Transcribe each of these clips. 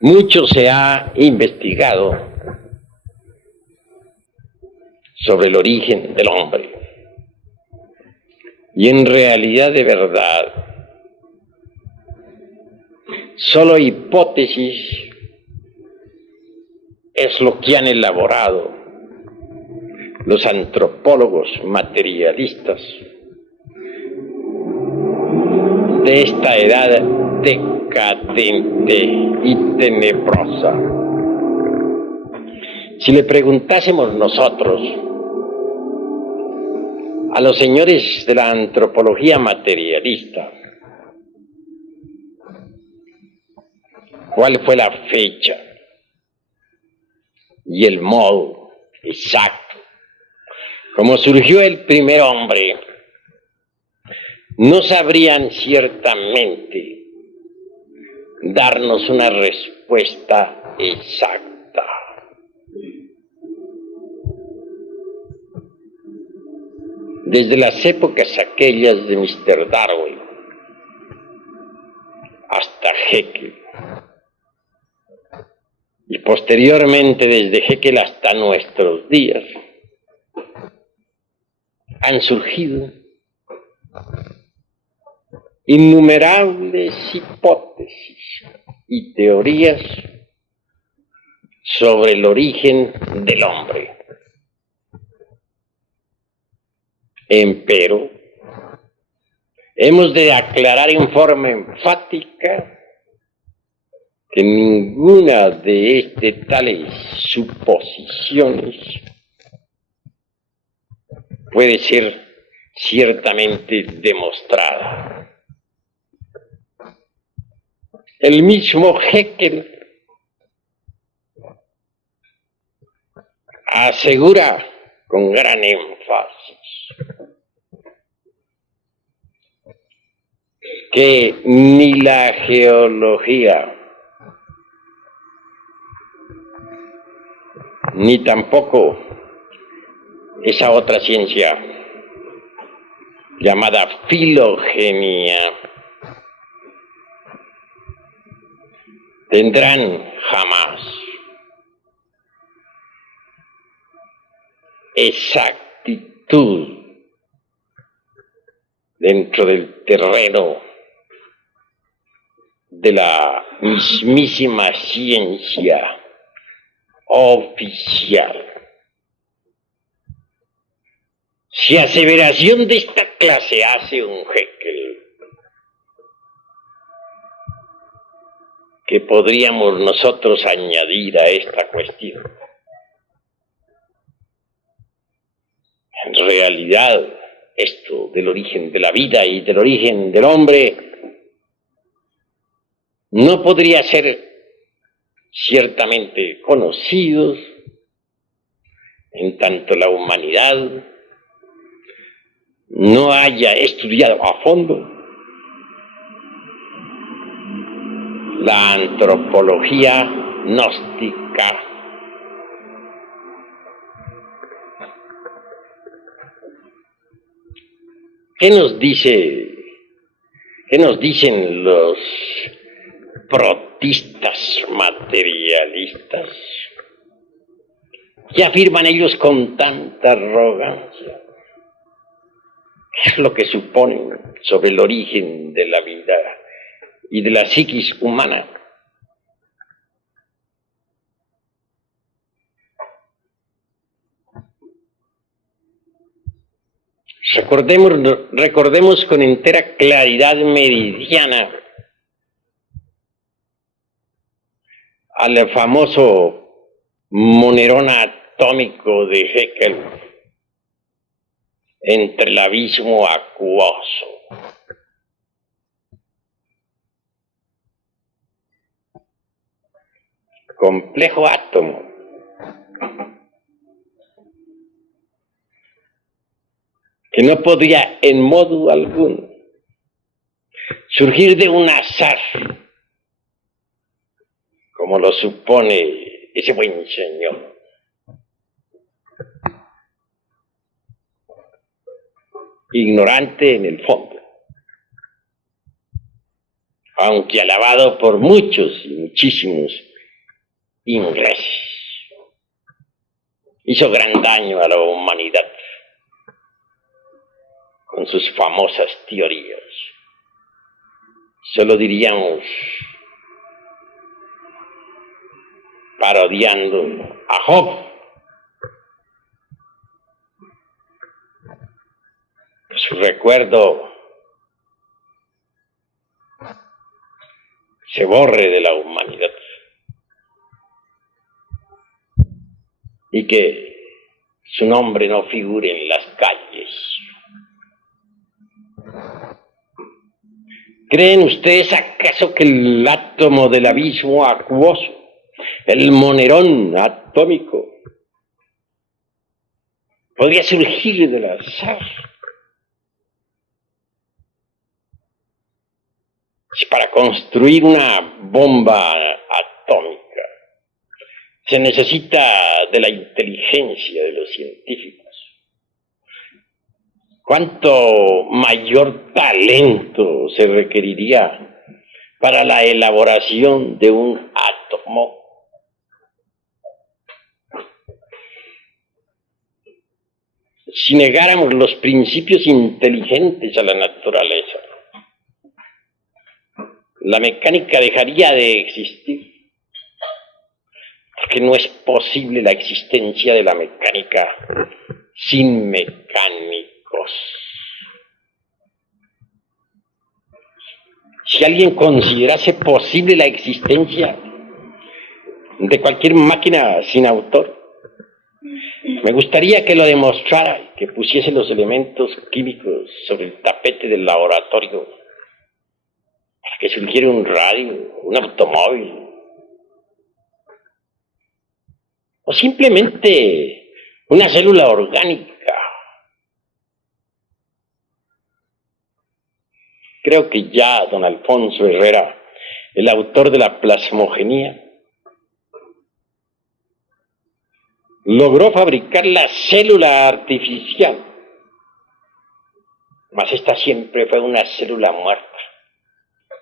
Mucho se ha investigado sobre el origen del hombre y en realidad de verdad solo hipótesis es lo que han elaborado los antropólogos materialistas de esta edad decadente y tenebrosa. Si le preguntásemos nosotros a los señores de la antropología materialista cuál fue la fecha y el modo exacto como surgió el primer hombre, no sabrían ciertamente darnos una respuesta exacta. Desde las épocas aquellas de Mr. Darwin hasta Haeckel, y posteriormente desde Haeckel hasta nuestros días, han surgido innumerables hipótesis y teorías sobre el origen del hombre. Empero, hemos de aclarar en forma enfática que ninguna de tales suposiciones puede ser ciertamente demostrada. El mismo Haeckel asegura con gran énfasis que ni la geología ni tampoco esa otra ciencia llamada filogenia tendrán jamás exactitud dentro del terreno de la mismísima ciencia oficial. Si aseveración de esta clase hace un Haeckel, ¿qué podríamos nosotros añadir a esta cuestión? En realidad, esto del origen de la vida y del origen del hombre no podría ser ciertamente conocidos en tanto la humanidad no haya estudiado a fondo la antropología gnóstica. ¿Qué nos dicen los protistas materialistas? ¿Qué afirman ellos con tanta arrogancia? ¿Qué es lo que suponen sobre el origen de la vida y de la psiquis humana? Recordemos con entera claridad meridiana al famoso monerón atómico de Haeckel entre el abismo acuoso. Complejo átomo que no podía en modo alguno surgir de un azar, como lo supone ese buen señor. Ignorante en el fondo, aunque alabado por muchos y muchísimos ingleses. Hizo gran daño a la humanidad con sus famosas teorías. Solo diríamos, parodiando a Job, su recuerdo se borre de la humanidad y que su nombre no figure en las calles. ¿Creen ustedes acaso que el átomo del abismo acuoso, el monerón atómico, podría surgir del azar? Si para construir una bomba atómica se necesita de la inteligencia de los científicos, ¿cuánto mayor talento se requeriría para la elaboración de un átomo? Si negáramos los principios inteligentes a la naturaleza, la mecánica dejaría de existir, porque no es posible la existencia de la mecánica sin mecánicos. Si alguien considerase posible la existencia de cualquier máquina sin autor, me gustaría que lo demostrara, que pusiese los elementos químicos sobre el tapete del laboratorio, para que surgiera un radio, un automóvil, o simplemente una célula orgánica. Creo que ya don Alfonso Herrera, el autor de la plasmogenia, logró fabricar la célula artificial, mas esta siempre fue una célula muerta,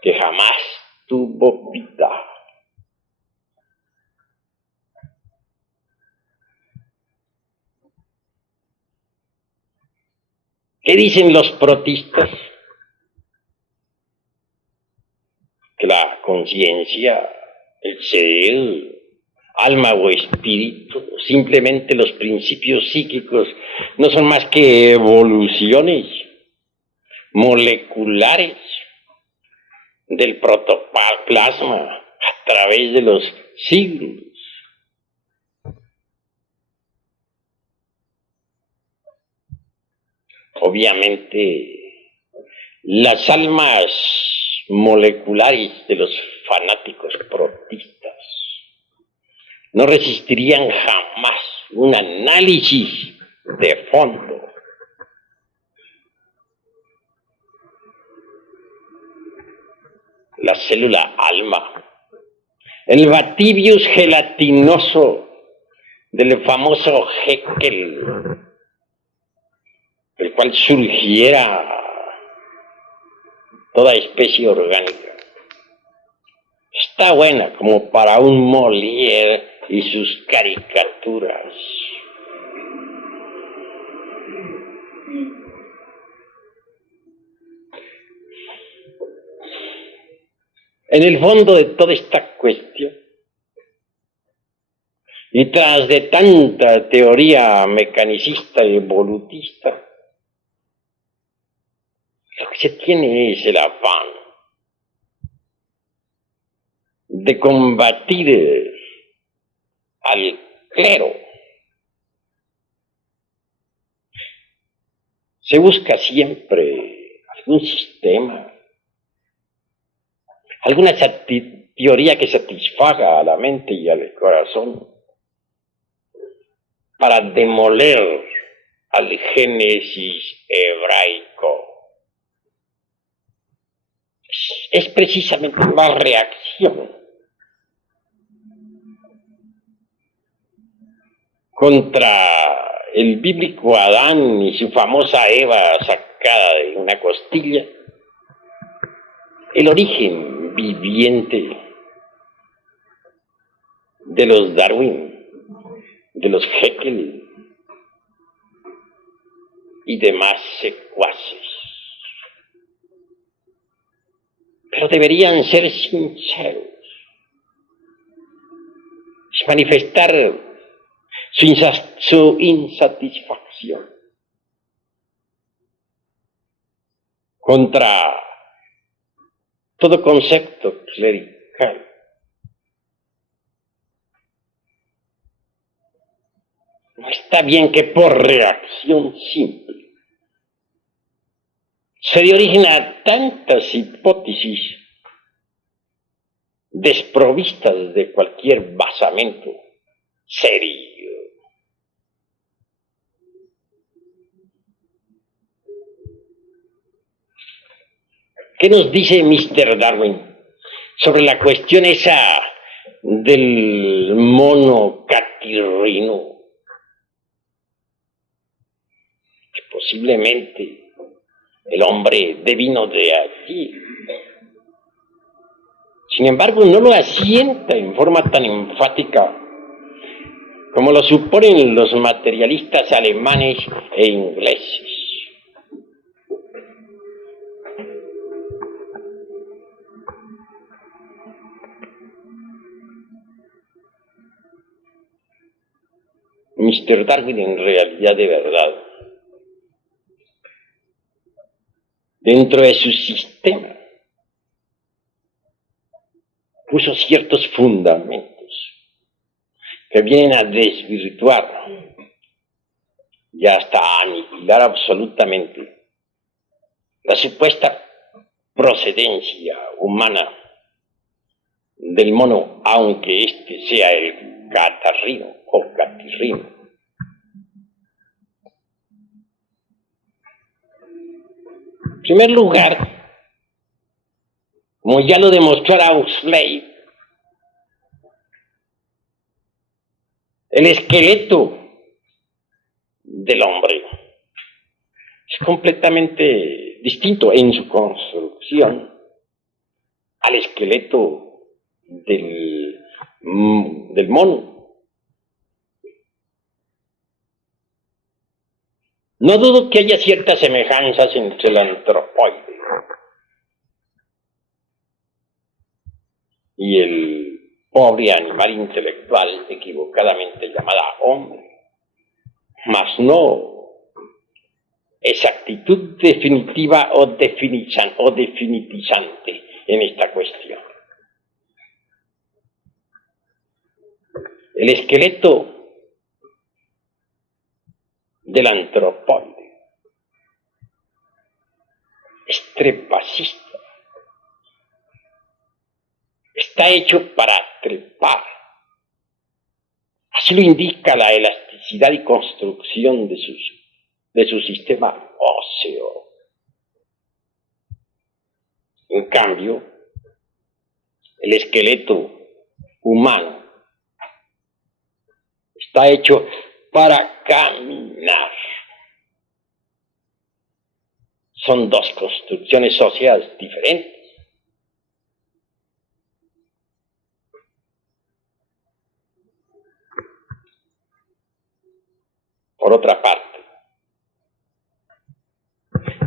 que jamás tuvo vida. ¿Qué dicen los protistas? Que la conciencia, el ser, alma o espíritu, simplemente los principios psíquicos, no son más que evoluciones moleculares del protoplasma a través de los siglos. Obviamente, las almas moleculares de los fanáticos protistas no resistirían jamás un análisis de fondo. La célula alma, el batibius gelatinoso del famoso Haeckel, del cual surgiera toda especie orgánica, está buena como para un Molière y sus caricaturas. En el fondo de toda esta cuestión, y tras de tanta teoría mecanicista y evolutista, lo que se tiene es el afán de combatir al clero. Se busca siempre algún sistema, alguna teoría que satisfaga a la mente y al corazón para demoler al Génesis hebraico. Es precisamente una reacción contra el bíblico Adán y su famosa Eva sacada de una costilla, el origen viviente de los Darwin, de los Haeckel y demás secuaces. Pero deberían ser sinceros y manifestar su insatisfacción contra todo concepto clerical. No está bien que por reacción simple se dé origen a tantas hipótesis desprovistas de cualquier basamento serio. ¿Qué nos dice Mr. Darwin sobre la cuestión esa del mono catirrino? Que posiblemente el hombre devino de allí. Sin embargo, no lo asienta en forma tan enfática como lo suponen los materialistas alemanes e ingleses. Mr. Darwin, en realidad, de verdad, dentro de su sistema, puso ciertos fundamentos que vienen a desvirtuar y hasta a aniquilar absolutamente la supuesta procedencia humana del mono, aunque éste sea el catarrino o catirrino. En primer lugar, como ya lo demostró Huxley, el esqueleto del hombre es completamente distinto en su construcción al esqueleto del mono. No dudo que haya ciertas semejanzas entre el antropoide y el pobre animal intelectual equivocadamente llamada hombre, mas no exactitud definitiva o definitizante en esta cuestión. El esqueleto del antropoide es trepacista. Está hecho para trepar. Así lo indica la elasticidad y construcción de su sistema óseo. En cambio, el esqueleto humano está hecho para caminar. Son dos construcciones óseas diferentes. Por otra parte,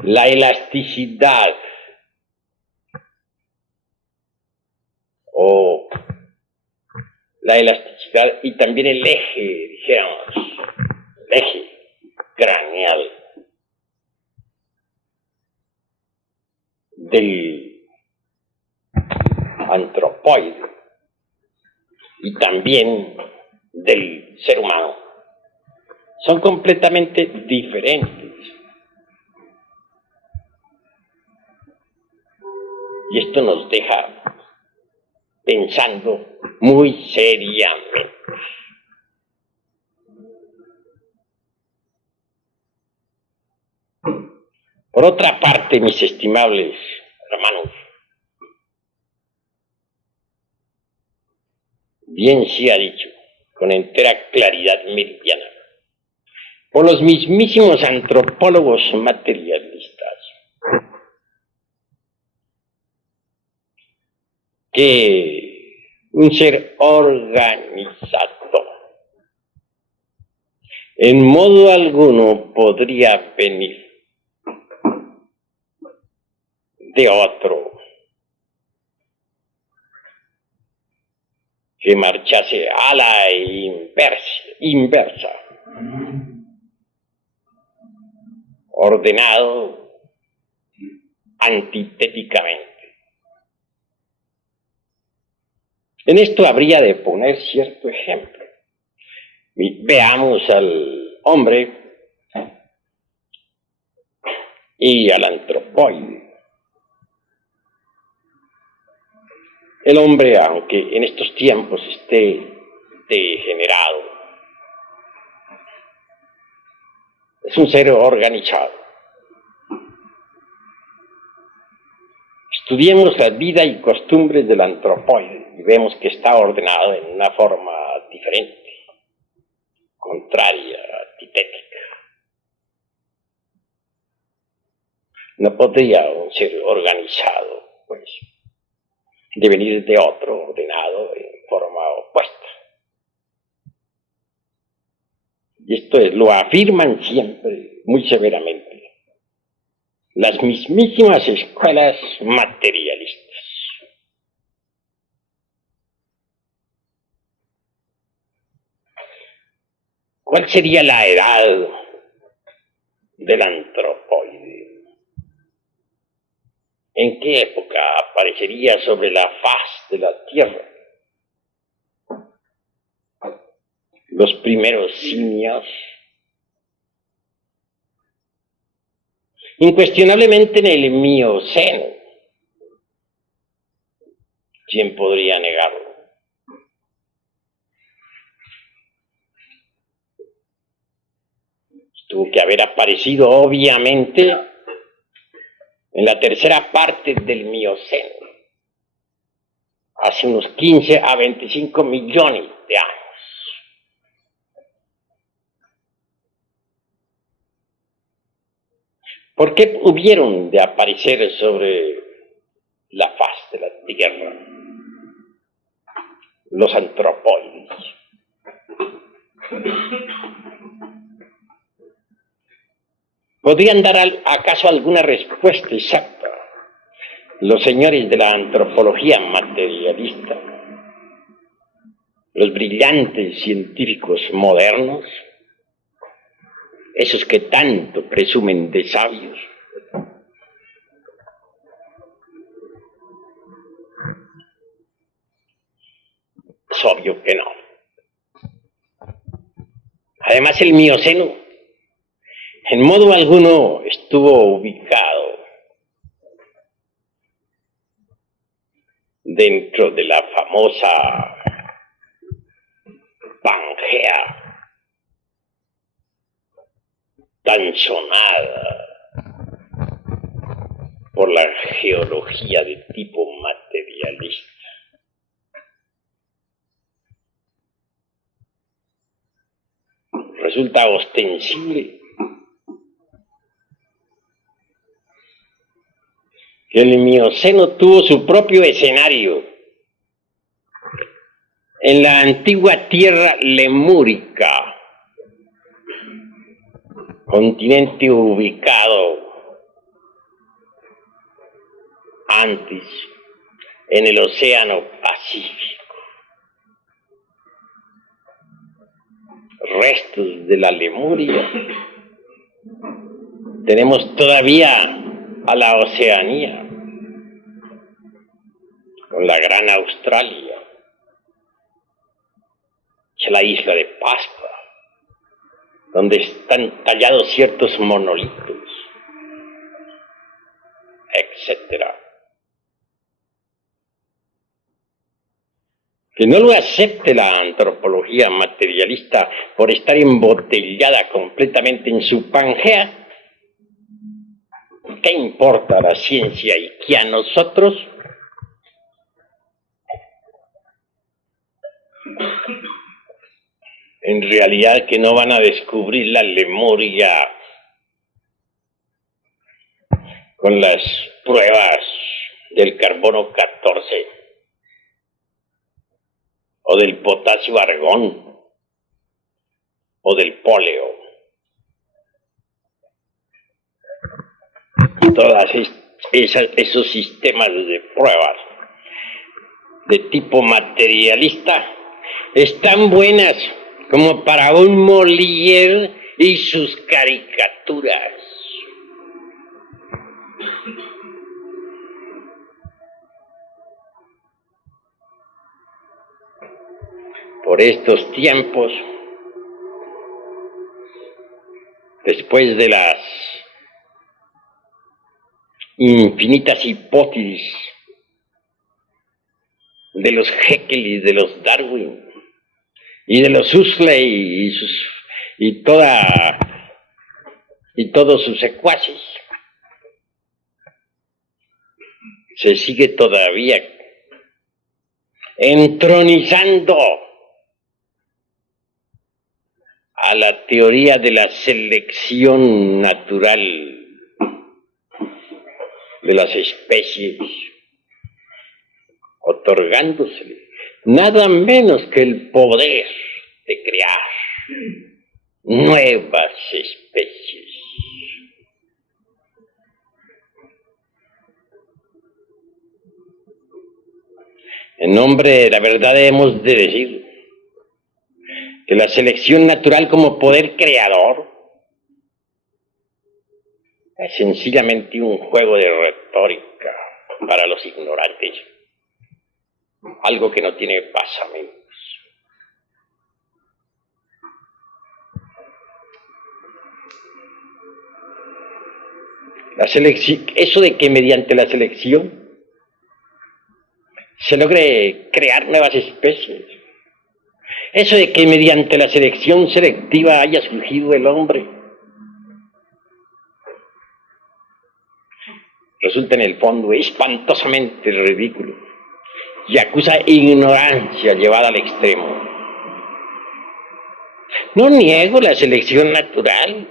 la elasticidad y también el eje, dijéramos, el eje craneal del antropoide y también del ser humano son completamente diferentes. Y esto nos deja pensando muy seriamente. Por otra parte, mis estimables hermanos, bien se ha dicho, con entera claridad meridiana, por los mismísimos antropólogos materialistas, que un ser organizado. En modo alguno podría venir de otro que marchase a la inversa, ordenado antitéticamente. En esto habría de poner cierto ejemplo. Veamos al hombre y al antropoide. El hombre, aunque en estos tiempos esté degenerado, es un ser organizado. Estudiemos la vida y costumbres del antropoide y vemos que está ordenado en una forma diferente, contraria, antitética. No podría un ser organizado, pues, devenir de otro ordenado en forma opuesta. Y esto lo afirman siempre, muy severamente, las mismísimas escuelas materialistas. ¿Cuál sería la edad del antropoide? ¿En qué época aparecería sobre la faz de la Tierra? Los primeros simios. Incuestionablemente en el Mioceno. ¿Quién podría negarlo? Tuvo que haber aparecido obviamente en la tercera parte del Mioceno, hace unos 15 a 25 millones de años. ¿Por qué hubieron de aparecer sobre la faz de la Tierra los antropoides? ¿Podrían dar acaso alguna respuesta exacta los señores de la antropología materialista, los brillantes científicos modernos, esos que tanto presumen de sabios? Es obvio que no. Además, el Mioceno en modo alguno estuvo ubicado dentro de la famosa Pangea, tan sonada por la geología de tipo materialista. Resulta ostensible que el Mioceno tuvo su propio escenario en la antigua tierra lemúrica, continente ubicado antes en el Océano Pacífico. Restos de la Lemuria tenemos todavía a la Oceanía, con la Gran Australia, a la isla de Pascua, donde están tallados ciertos monolitos, etc. Que no lo acepte la antropología materialista por estar embotellada completamente en su Pangea. ¿Qué importa a la ciencia y qué a nosotros? En realidad que no van a descubrir la Lemuria con las pruebas del carbono 14. del potasio argón, o del poleo. Todas esos sistemas de pruebas de tipo materialista están buenas como para un Molière y sus caricaturas. Por estos tiempos, después de las infinitas hipótesis de los Haeckel y de los Darwin y de los Huxley y todos sus secuaces, se sigue todavía entronizando a la teoría de la selección natural de las especies, otorgándosele nada menos que el poder de crear nuevas especies. En nombre de la verdad hemos de decir que la selección natural como poder creador es sencillamente un juego de retórica para los ignorantes, algo que no tiene basamentos. La selección, eso de que mediante la selección se logre crear nuevas especies, eso de que mediante la selección selectiva haya surgido el hombre, resulta en el fondo espantosamente ridículo y acusa ignorancia llevada al extremo. No niego la selección natural.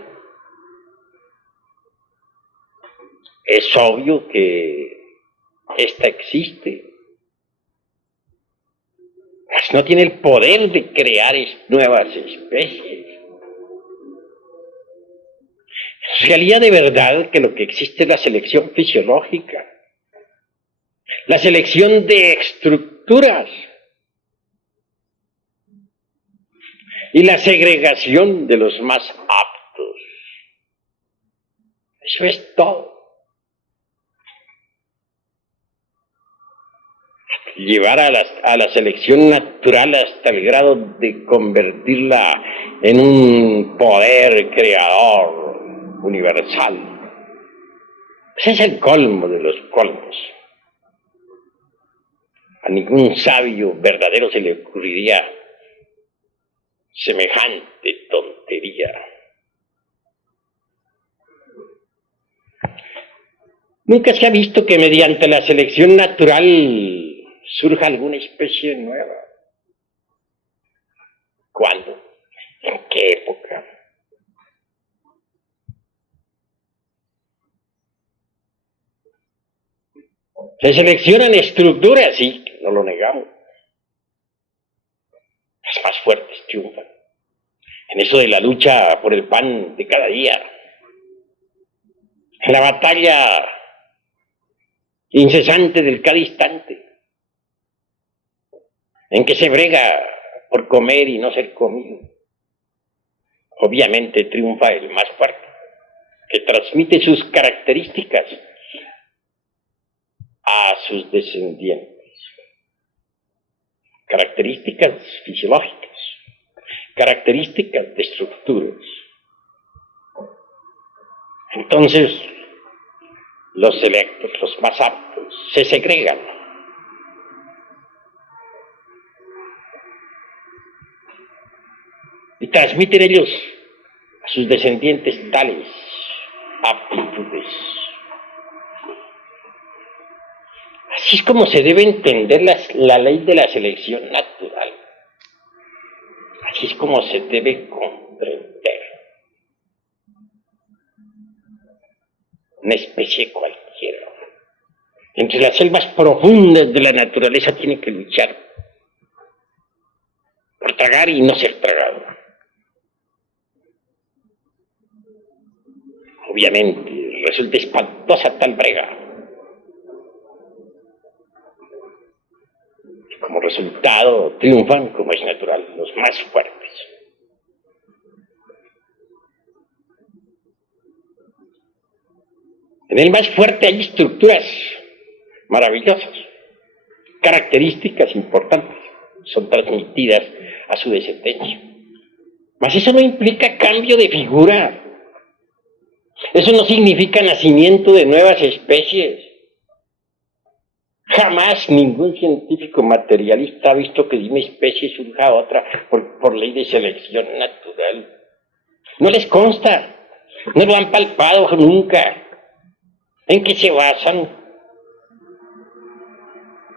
Es obvio que esta existe. Mas no tiene el poder de crear nuevas especies. En realidad, de verdad que lo que existe es la selección fisiológica, la selección de estructuras y la segregación de los más aptos. Eso es todo. Llevar a la selección natural hasta el grado de convertirla en un poder creador universal. Ese es el colmo de los colmos. A ningún sabio verdadero se le ocurriría semejante tontería. Nunca se ha visto que mediante la selección natural surja alguna especie nueva. ¿Cuándo? ¿En qué época? Se seleccionan estructuras, sí, no lo negamos. Las más fuertes triunfan. En eso de la lucha por el pan de cada día. En la batalla incesante del cada instante. En que se brega por comer y no ser comido. Obviamente triunfa el más fuerte, que transmite sus características a sus descendientes. Características fisiológicas, características de estructuras. Entonces, los selectos, los más aptos, se segregan. Y transmiten ellos a sus descendientes tales aptitudes. Así es como se debe entender la ley de la selección natural. Así es como se debe comprender. Una especie cualquiera. Entre las selvas profundas de la naturaleza tiene que luchar tragar y no ser tragado. Obviamente, resulta espantosa tal brega. Como resultado, triunfan, como es natural, los más fuertes. En el más fuerte hay estructuras maravillosas, características importantes, son transmitidas a su descendencia. Mas eso no implica cambio de figura. Eso no significa nacimiento de nuevas especies. Jamás ningún científico materialista ha visto que de una especie surja otra por ley de selección natural. No les consta, no lo han palpado nunca. ¿En qué se basan?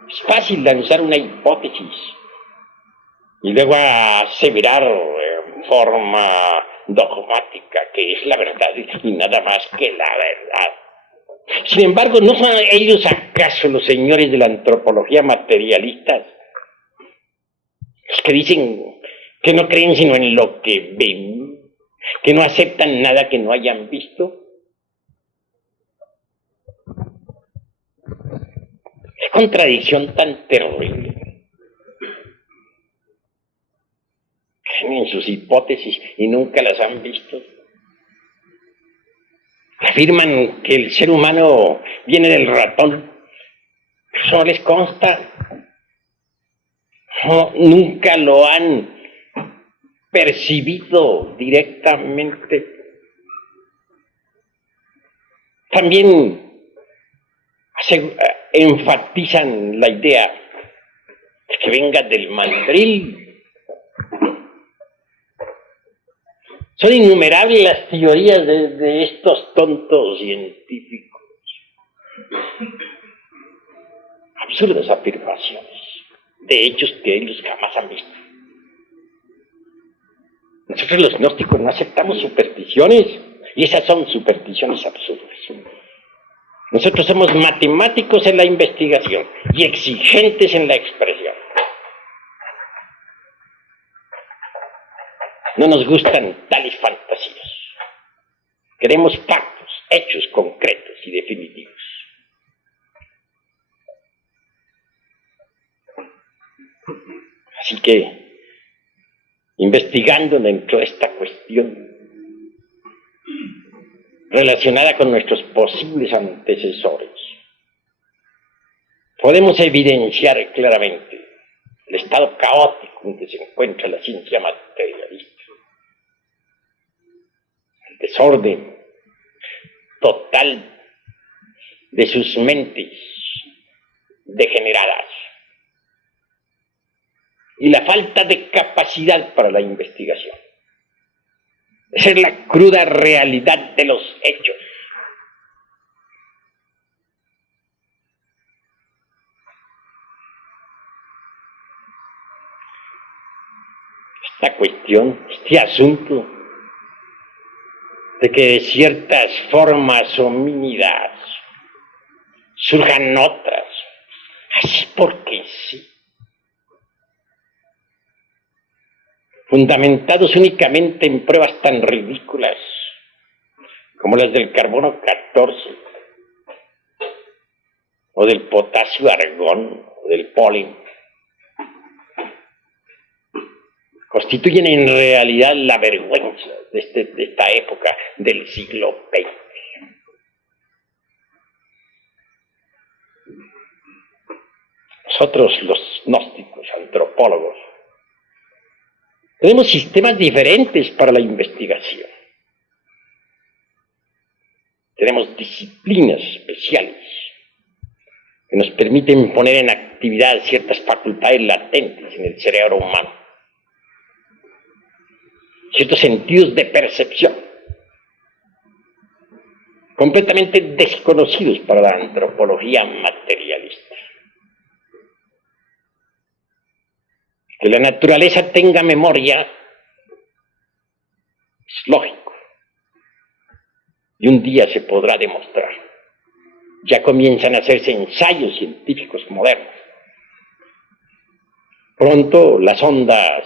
Es fácil lanzar una hipótesis y luego aseverar en forma dogmática que es la verdad y nada más que la verdad. Sin embargo, ¿no son ellos acaso los señores de la antropología materialistas? Los que dicen que no creen sino en lo que ven, que no aceptan nada que no hayan visto. Qué contradicción tan terrible. Creen en sus hipótesis y nunca las han visto. Afirman que el ser humano viene del ratón. Eso no les consta. No, nunca lo han percibido directamente. También enfatizan la idea de que venga del mandril. Son innumerables las teorías de estos tontos científicos. Absurdas afirmaciones de hechos que ellos jamás han visto. Nosotros los gnósticos no aceptamos supersticiones, y esas son supersticiones absurdas. Nosotros somos matemáticos en la investigación y exigentes en la expresión. No nos gustan tales fantasías. Queremos factos, hechos concretos y definitivos. Así que, investigando dentro de esta cuestión relacionada con nuestros posibles antecesores, podemos evidenciar claramente el estado caótico en que se encuentra la ciencia materialista. El desorden total de sus mentes degeneradas y la falta de capacidad para la investigación. Esa es la cruda realidad de los hechos. Esta cuestión, este asunto de que de ciertas formas homínidas surjan otras, así porque sí, fundamentados únicamente en pruebas tan ridículas como las del carbono 14, o del potasio argón, o del polen, constituyen en realidad la vergüenza de esta época del siglo XX. Nosotros, los gnósticos, antropólogos, tenemos sistemas diferentes para la investigación. Tenemos disciplinas especiales que nos permiten poner en actividad ciertas facultades latentes en el cerebro humano, ciertos sentidos de percepción, completamente desconocidos para la antropología materialista. Que la naturaleza tenga memoria es lógico, y un día se podrá demostrar. Ya comienzan a hacerse ensayos científicos modernos. Pronto las ondas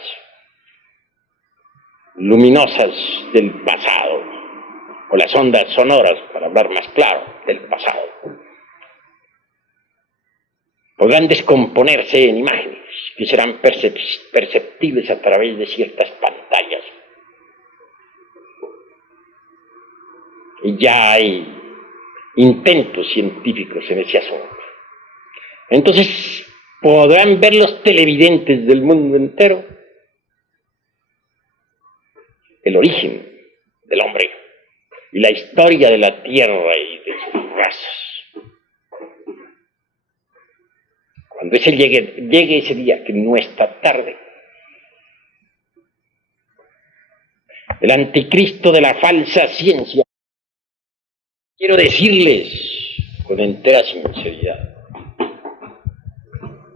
luminosas del pasado, o las ondas sonoras, para hablar más claro, del pasado, podrán descomponerse en imágenes que serán perceptibles a través de ciertas pantallas. Y ya hay intentos científicos en ese asunto. Entonces, podrán ver los televidentes del mundo entero el origen del hombre y la historia de la Tierra y de sus razas. Cuando llegue ese día, que no está tarde, el anticristo de la falsa ciencia, quiero decirles con entera sinceridad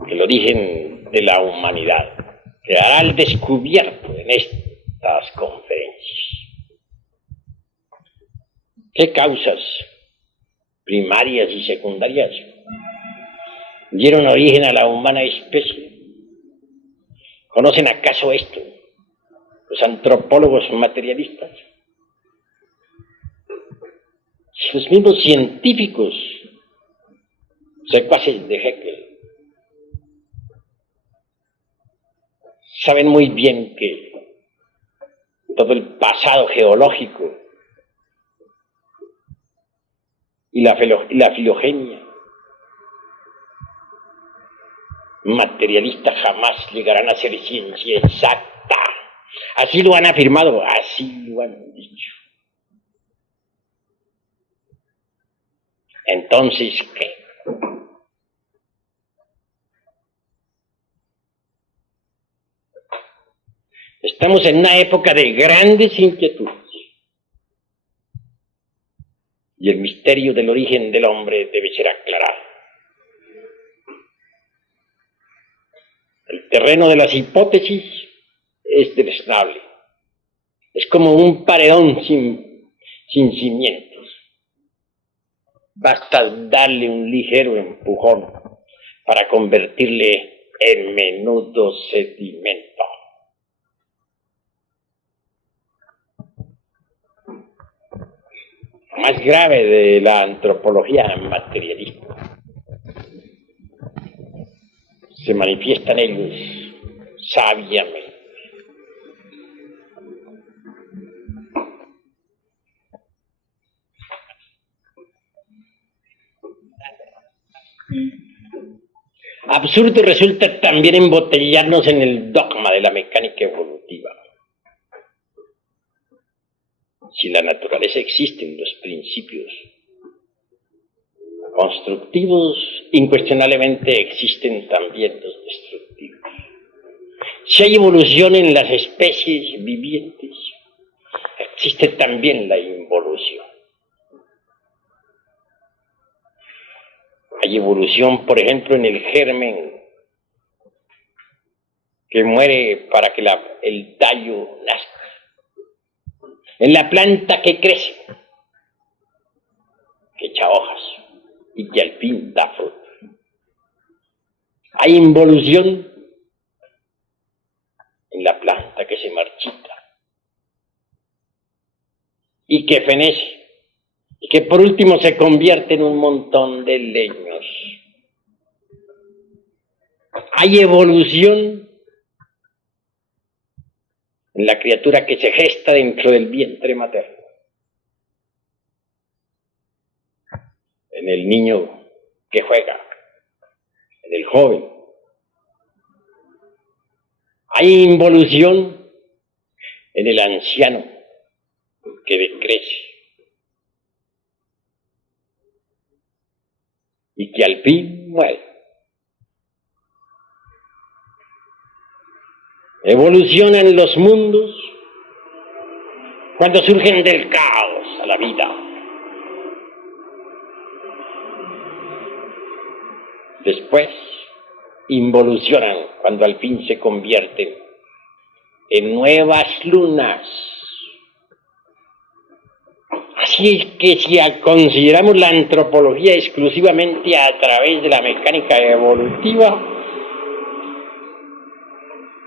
que el origen de la humanidad quedará al descubierto en estas conferencias. ¿Qué causas primarias y secundarias dieron origen a la humana especie? ¿Conocen acaso esto los antropólogos materialistas? Los mismos científicos, secuaces de Haeckel, saben muy bien que todo el pasado geológico y la filogenia materialista jamás llegarán a ser ciencia exacta. Así lo han afirmado, así lo han dicho. Entonces, ¿qué? Estamos en una época de grandes inquietudes. Y el misterio del origen del hombre debe ser aclarado. El terreno de las hipótesis es deleznable. Es como un paredón sin cimientos. Basta darle un ligero empujón para convertirle en menudo sedimento. Lo más grave de la antropología materialista se manifiesta en ellos sabiamente. Absurdo resulta también embotellarnos en el dogma de la mecánica evolutiva. Si la naturaleza existen los principios constructivos, incuestionablemente existen también los destructivos. Si hay evolución en las especies vivientes, existe también la involución. Hay evolución, por ejemplo, en el germen que muere para que el tallo nazca. En la planta que crece, que echa hojas y que al fin da fruto. Hay involución en la planta que se marchita y que fenece y que por último se convierte en un montón de leños. Hay evolución en la criatura que se gesta dentro del vientre materno, en el niño que juega, en el joven. Hay involución en el anciano que decrece y que al fin muere. Evolucionan los mundos cuando surgen del caos a la vida. Después involucionan cuando al fin se convierten en nuevas lunas. Así es que si consideramos la antropología exclusivamente a través de la mecánica evolutiva,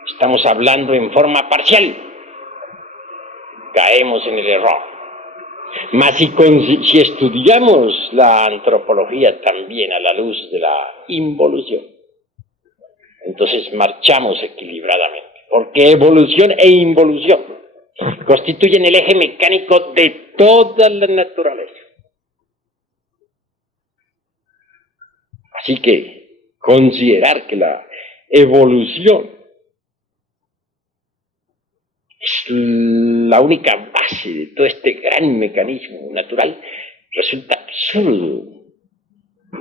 estamos hablando en forma parcial caemos en el error. Mas si estudiamos la antropología también a la luz de la involución, entonces marchamos equilibradamente, porque evolución e involución constituyen el eje mecánico de toda la naturaleza. Así que considerar que la evolución es la única base de todo este gran mecanismo natural resulta absurdo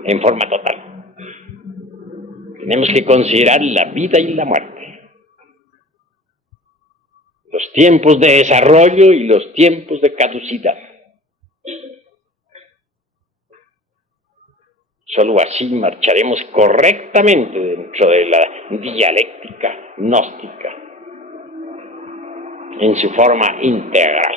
en forma total. Tenemos que considerar la vida y la muerte, los tiempos de desarrollo y los tiempos de caducidad. Solo así marcharemos correctamente dentro de la dialéctica gnóstica en su forma integral.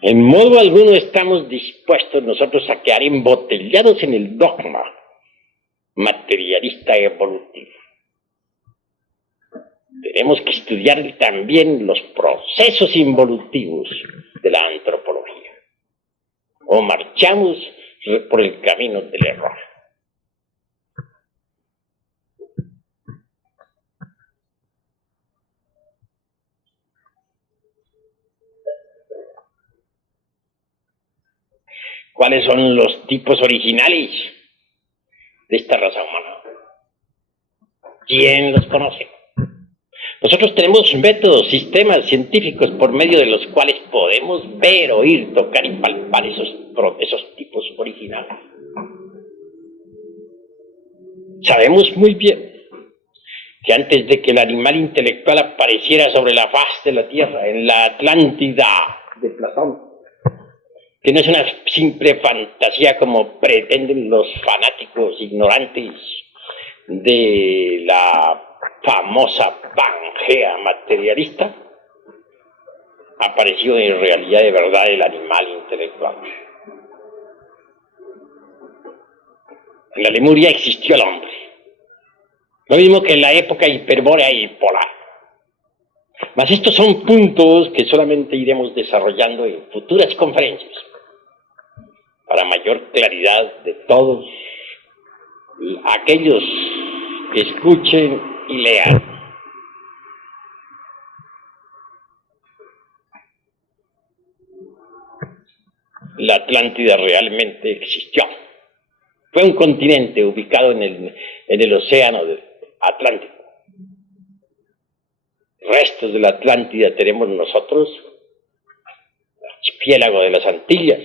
En modo alguno estamos dispuestos nosotros a quedar embotellados en el dogma materialista evolutivo. Tenemos que estudiar también los procesos involutivos de la antropología. O marchamos por el camino del error. ¿Cuáles son los tipos originales de esta raza humana? ¿Quién los conoce? Nosotros tenemos métodos, sistemas científicos por medio de los cuales podemos ver, oír, tocar y palpar esos tipos originales. Sabemos muy bien que antes de que el animal intelectual apareciera sobre la faz de la Tierra, en la Atlántida de Platón, que no es una simple fantasía como pretenden los fanáticos ignorantes de la famosa Pangea materialista, apareció en realidad de verdad el animal intelectual. En la Lemuria existió el hombre, lo mismo que en la época hiperbórea y polar. Mas estos son puntos que solamente iremos desarrollando en futuras conferencias, para mayor claridad de todos aquellos que escuchen y lean. La Atlántida realmente existió. Fue un continente ubicado en el océano Atlántico. Restos de la Atlántida tenemos nosotros, el archipiélago de las Antillas,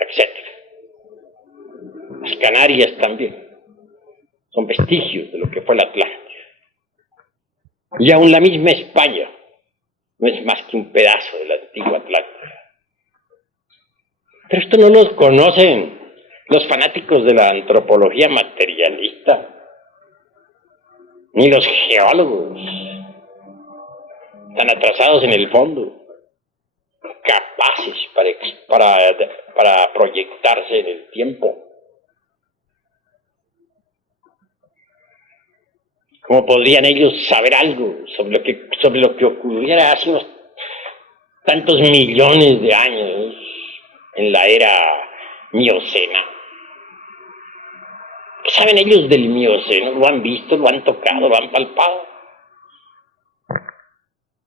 etc. Las Canarias también son vestigios de lo que fue la Atlántida. Y aún la misma España no es más que un pedazo de la antigua Atlántida. Pero esto no lo conocen los fanáticos de la antropología materialista, ni los geólogos, tan atrasados en el fondo, capaces para proyectarse en el tiempo. ¿Cómo podrían ellos saber algo sobre lo que ocurriera hace unos tantos millones de años en la era miocena? ¿Qué saben ellos del mioceno? ¿Lo han visto, lo han tocado, lo han palpado?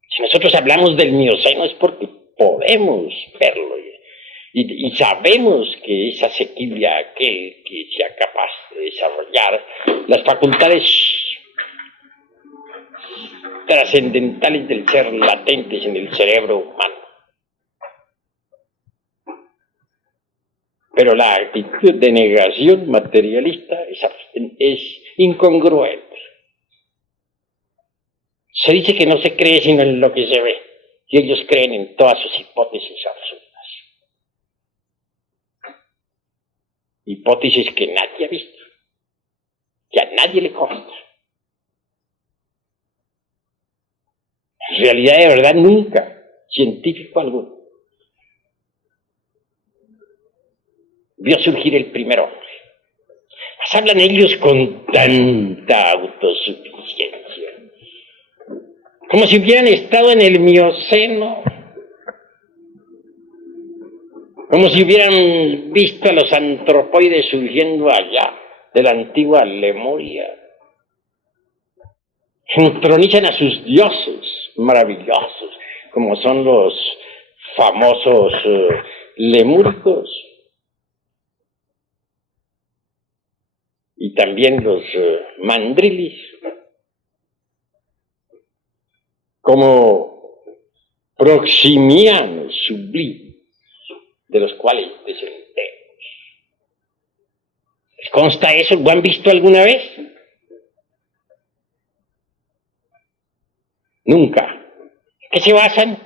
Si nosotros hablamos del mioceno es porque podemos verlo y sabemos que es asequible a aquel que sea capaz de desarrollar las facultades trascendentales del ser latentes en el cerebro humano. Pero la actitud de negación materialista es incongruente. Se dice que no se cree sino en lo que se ve, y ellos creen en todas sus hipótesis absurdas. Hipótesis que nadie ha visto, que a nadie le consta. En realidad, de verdad, nunca científico alguno vio surgir el primer hombre. Las hablan ellos con tanta autosuficiencia, como si hubieran estado en el Mioceno, como si hubieran visto a los antropoides surgiendo allá, de la antigua Lemuria. Entronizan a sus dioses maravillosos, como son los famosos lemúricos, y también los mandrilis, como proximianos sublimes, de los cuales descendemos. ¿Les consta eso? ¿Lo han visto alguna vez? Nunca. ¿Qué se basan?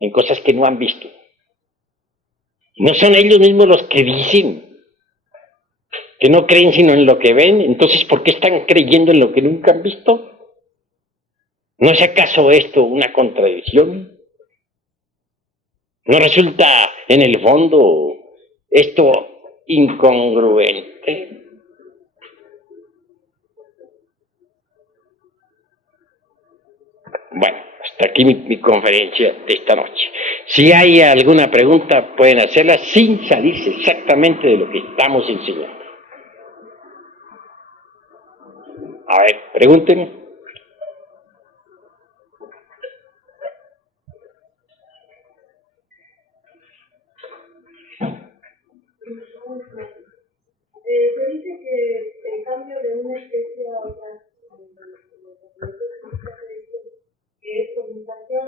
En cosas que no han visto. ¿No son ellos mismos los que dicen que no creen sino en lo que ven? Entonces, ¿por qué están creyendo en lo que nunca han visto? ¿No es acaso esto una contradicción? ¿No resulta, en el fondo, esto incongruente? Bueno, hasta aquí mi conferencia de esta noche. Si hay alguna pregunta, pueden hacerla sin salirse exactamente de lo que estamos enseñando. A ver, pregúntenme. Se dice que el cambio de una especie a otra, que es conmutación,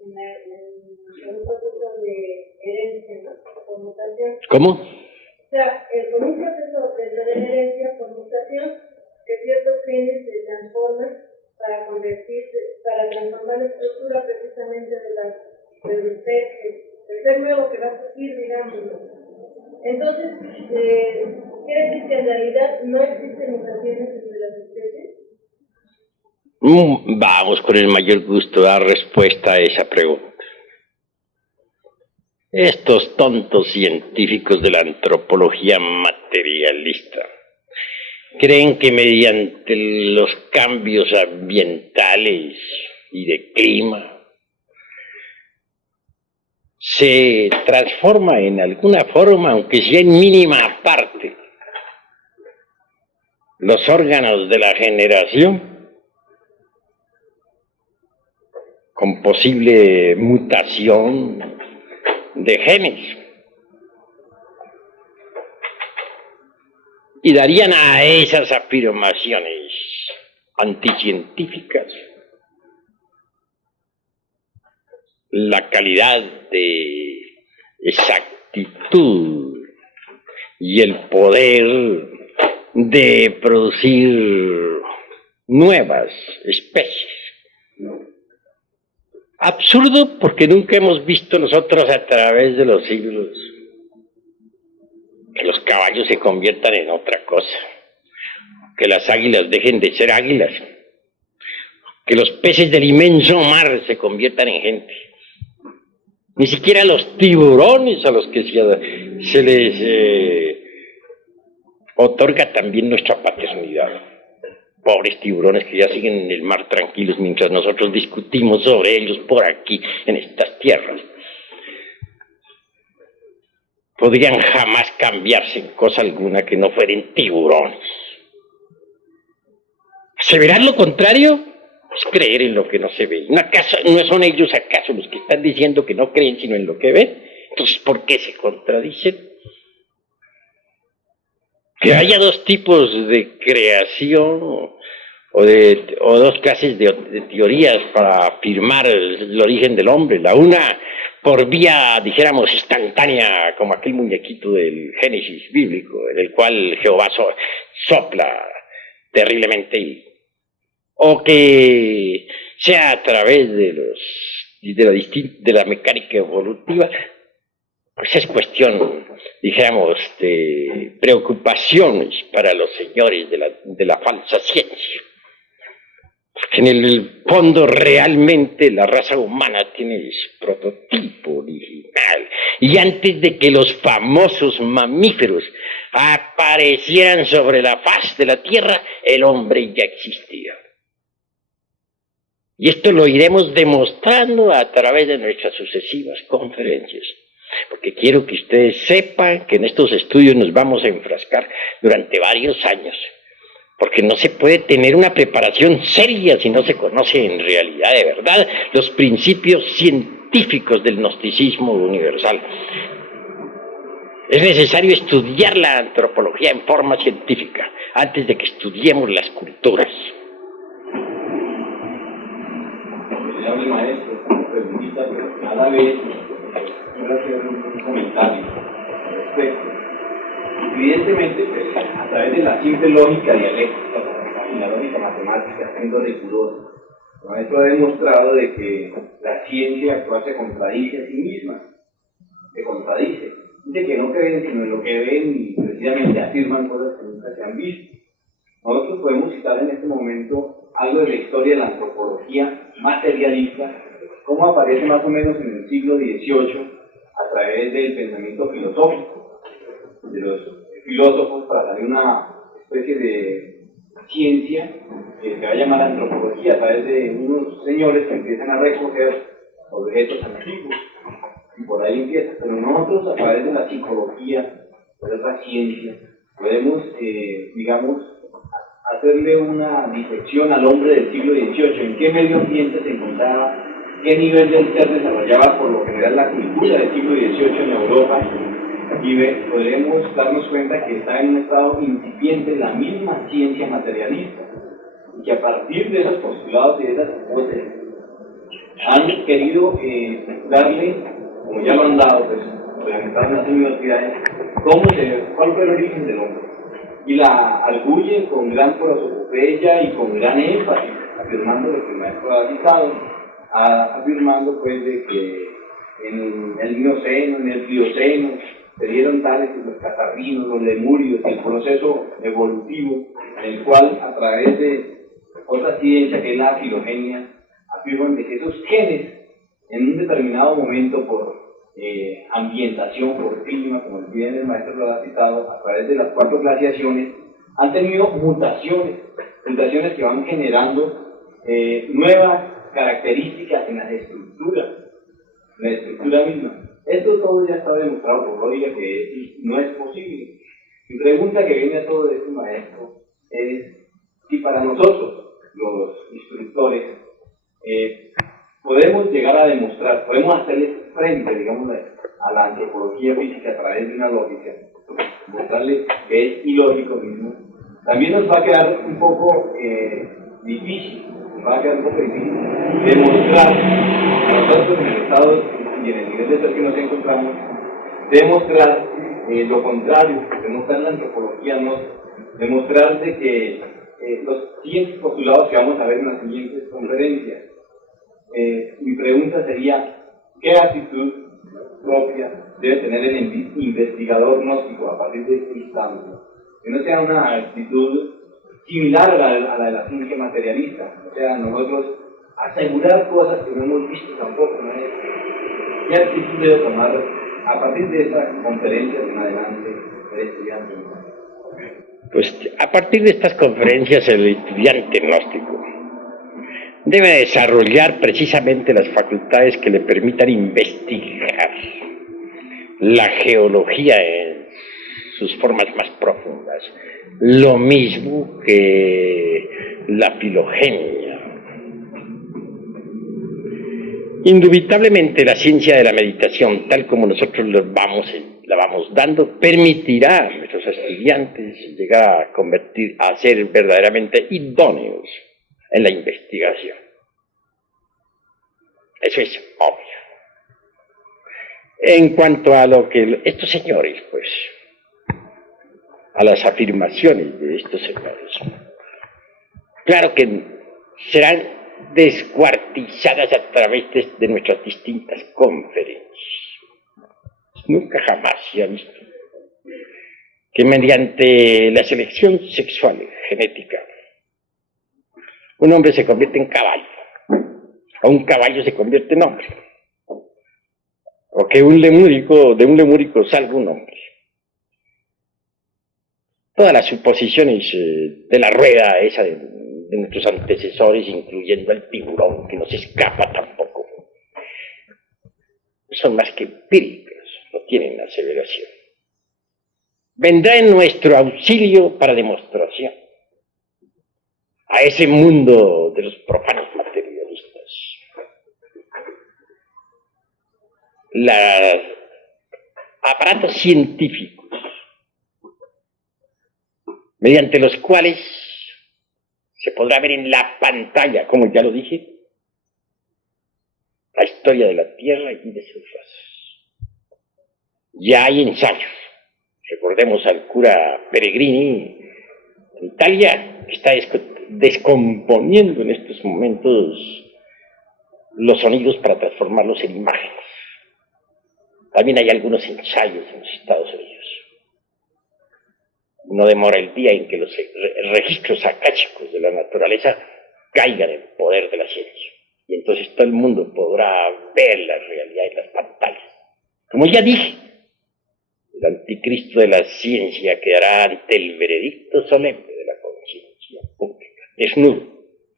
en un proceso de herencia, ¿no? Conmutación. ¿Cómo? O sea, con un proceso de herencia, conmutación, que ciertos genes se transforman para convertirse, para transformar la estructura precisamente del ser nuevo que va a surgir, digamos, ¿no? Entonces, ¿quiere decir que en realidad no existen mutaciones entre las especies? Vamos con el mayor gusto a dar respuesta a esa pregunta. Estos tontos científicos de la antropología materialista creen que mediante los cambios ambientales y de clima se transforma en alguna forma, aunque sea en mínima parte, los órganos de la generación con posible mutación de genes. Y darían a esas afirmaciones anticientíficas la calidad de exactitud y el poder de producir nuevas especies. Absurdo, porque nunca hemos visto nosotros a través de los siglos que los caballos se conviertan en otra cosa, que las águilas dejen de ser águilas, que los peces del inmenso mar se conviertan en gente. Ni siquiera los tiburones a los que se les otorga también nuestra paternidad. Pobres tiburones que ya siguen en el mar tranquilos mientras nosotros discutimos sobre ellos por aquí, en estas tierras. Podrían jamás cambiarse en cosa alguna que no fueran tiburones. ¿Aseverar lo contrario? Es creer en lo que no se ve. ¿No son ellos acaso los que están diciendo que no creen sino en lo que ven? Entonces, ¿por qué se contradicen? Que haya dos tipos de creación o dos clases de teorías para afirmar el origen del hombre. La una por vía, dijéramos, instantánea, como aquel muñequito del Génesis bíblico, en el cual Jehová sopla terriblemente, o que sea a través de la mecánica evolutiva. Pues es cuestión, dijéramos, de preocupaciones para los señores de la falsa ciencia. Porque en el fondo realmente la raza humana tiene su prototipo original. Y antes de que los famosos mamíferos aparecieran sobre la faz de la Tierra, el hombre ya existía. Y esto lo iremos demostrando a través de nuestras sucesivas conferencias. Porque quiero que ustedes sepan que en estos estudios nos vamos a enfrascar durante varios años. Porque no se puede tener una preparación seria si no se conoce en realidad de verdad los principios científicos del gnosticismo universal. Es necesario estudiar la antropología en forma científica antes de que estudiemos las culturas. Honorable maestro, preguntita, pero cada vez quiero hacer un comentario al respecto. Evidentemente, pues, a través de la simple lógica dialéctica y la lógica matemática, siendo rigurosa, el maestro ha demostrado de que la ciencia actual se contradice a sí misma, se contradice. Dice que no creen sino en lo que ven y precisamente afirman cosas que nunca se han visto. Nosotros podemos citar en este momento algo de la historia de la antropología materialista, cómo aparece más o menos en el siglo XVIII a través del pensamiento filosófico, de los filósofos, para dar una especie de ciencia que se va a llamar antropología, a través de unos señores que empiezan a recoger objetos antiguos. Y por ahí empieza. Pero nosotros, a través de la psicología, de la ciencia, podemos, digamos, hacerle una disección al hombre del siglo XVIII, en qué medio ambiente se encontraba, qué nivel del ser desarrollaba por lo general la cultura del siglo XVIII en Europa, y podremos darnos cuenta que está en un estado incipiente la misma ciencia materialista, y que a partir de esos postulados y de esas hipótesis han querido darle, como ya lo han dado, pues, en las universidades, cuál fue el origen del hombre. Y la arguye con gran prosopopeya y con gran énfasis, afirmando lo que el maestro ha citado, afirmando pues de que en el Mioceno, en el Plioceno, se dieron tales los catarrinos, los lemurios, el proceso evolutivo, en el cual a través de otra ciencia que es la filogenia, afirman de que esos genes en un determinado momento por ambientación, por clima, como bien el maestro lo ha citado, a través de las 4 glaciaciones, han tenido mutaciones que van generando nuevas características en la estructura misma. Esto todo ya está demostrado por lógica que no es posible. Mi pregunta que viene a todo esto, maestro, es si para nosotros, los instructores, podemos llegar a demostrar, podemos hacerle frente, digamos, a la antropología física a través de una lógica, mostrarle que es ilógico mismo, también nos va a quedar un poco difícil demostrar a nosotros en el estado y en el nivel de ser que nos encontramos, demostrar lo contrario, demostrar la antropología, demostrar de que los siguientes postulados que vamos a ver en las siguientes conferencias. Mi pregunta sería, ¿qué actitud propia debe tener el investigador gnóstico a partir de este instante? Que no sea una actitud similar a la de la ciencia materialista, o sea, nosotros asegurar cosas que no hemos visto tampoco, ¿no? ¿Qué actitud debe tomar a partir de esta conferencia en adelante el estudiante? Pues a partir de estas conferencias el estudiante gnóstico debe desarrollar precisamente las facultades que le permitan investigar la geología en sus formas más profundas, lo mismo que la filogenia. Indubitablemente la ciencia de la meditación, tal como nosotros la vamos dando, permitirá a nuestros estudiantes llegar a ser verdaderamente idóneos en la investigación. Eso es obvio. En cuanto a lo que estos señores, pues, a las afirmaciones de estos señores, claro que serán descuartizadas a través de nuestras distintas conferencias. Nunca jamás se ha visto que mediante la selección sexual genética un hombre se convierte en caballo, o un caballo se convierte en hombre, o que de un lemúrico salga un hombre. Todas las suposiciones de la rueda esa de de nuestros antecesores, incluyendo al tiburón, que no se escapa tampoco, son más que empíricos, no tienen aseveración. Vendrá en nuestro auxilio para demostración a ese mundo de los profanos materialistas. Los aparatos científicos, mediante los cuales se podrá ver en la pantalla, como ya lo dije, la historia de la Tierra y de sus razas. Ya hay ensayos. Recordemos al cura Peregrini en Italia, que está descomponiendo en estos momentos los sonidos para transformarlos en imágenes. También hay algunos ensayos en los Estados Unidos. No demora el día en que los registros akáshicos de la naturaleza caigan en poder de la ciencia. Y entonces todo el mundo podrá ver la realidad en las pantallas. Como ya dije, el anticristo de la ciencia quedará ante el veredicto solemne de la conciencia pública, desnudo,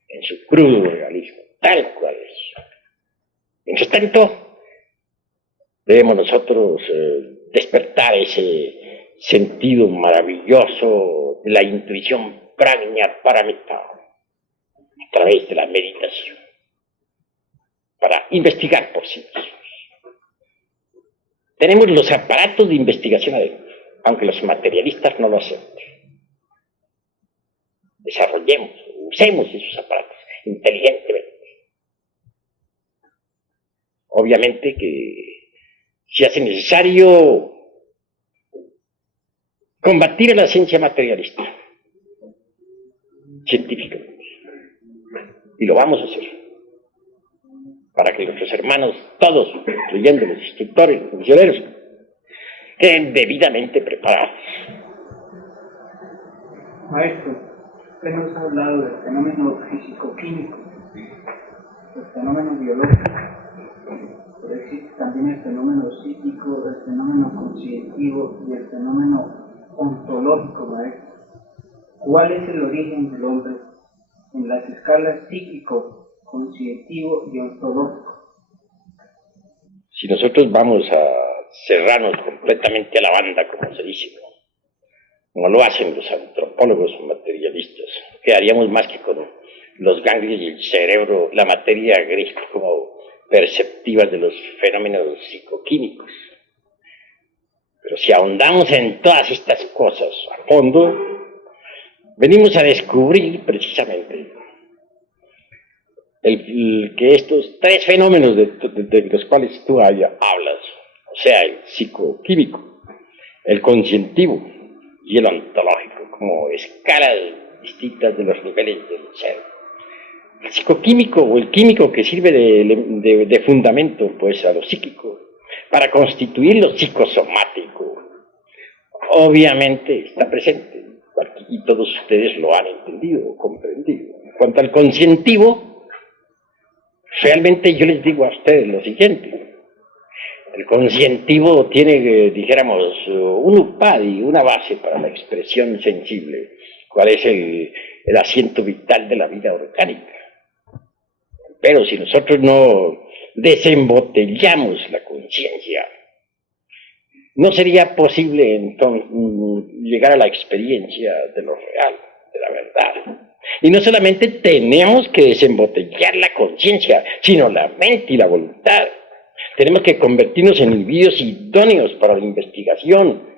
en su crudo realismo, tal cual es. Mientras tanto, debemos nosotros despertar ese sentido maravilloso de la intuición prajna paramita a través de la meditación, para investigar por sí mismos. Tenemos los aparatos de investigación adentro, aunque los materialistas no lo acepten. Desarrollemos, usemos esos aparatos inteligentemente. Obviamente que se hace necesario combatir a la ciencia materialista, científicamente. Y lo vamos a hacer, para que nuestros hermanos, todos, incluyendo los instructores, los misioneros, queden debidamente preparados. Maestro, usted nos ha hablado del fenómeno físico-químico, del fenómeno biológico, pero existe también el fenómeno psíquico, el fenómeno conscientivo y el fenómeno ontológico, maestro. ¿Cuál es el origen del hombre en las escalas psíquico, conscientivo y ontológico? Si nosotros vamos a cerrarnos completamente a la banda, como se dice, como lo hacen los antropólogos materialistas, quedaríamos más que con los ganglios y el cerebro, la materia gris como perceptiva de los fenómenos psicoquímicos. Pero si ahondamos en todas estas cosas a fondo, venimos a descubrir precisamente que estos tres fenómenos de los cuales tú hablas, o sea, el psicoquímico, el conscientivo y el ontológico, como escalas distintas de los niveles del ser. El psicoquímico o el químico que sirve de fundamento pues a lo psíquico para constituir lo psicosomático, obviamente está presente y todos ustedes lo han entendido o comprendido. En cuanto al conscientivo, realmente yo les digo a ustedes lo siguiente: el conscientivo tiene, dijéramos, un upadi, una base para la expresión sensible, cuál es el asiento vital de la vida orgánica. Pero si nosotros no desembotellamos la conciencia, no sería posible entonces llegar a la experiencia de lo real, de la verdad. Y no solamente tenemos que desembotellar la conciencia, sino la mente y la voluntad. Tenemos que convertirnos en individuos idóneos para la investigación,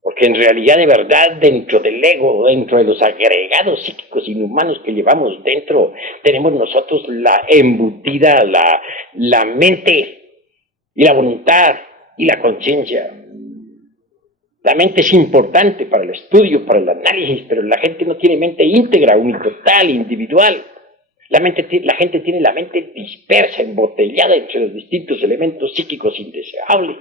porque en realidad, de verdad, dentro del ego, dentro de los agregados psíquicos inhumanos que llevamos dentro, tenemos nosotros la embutida, la mente y la voluntad y la conciencia. La mente es importante para el estudio, para el análisis, pero la gente no tiene mente íntegra, unitotal, individual. La gente tiene la mente dispersa, embotellada entre los distintos elementos psíquicos indeseables.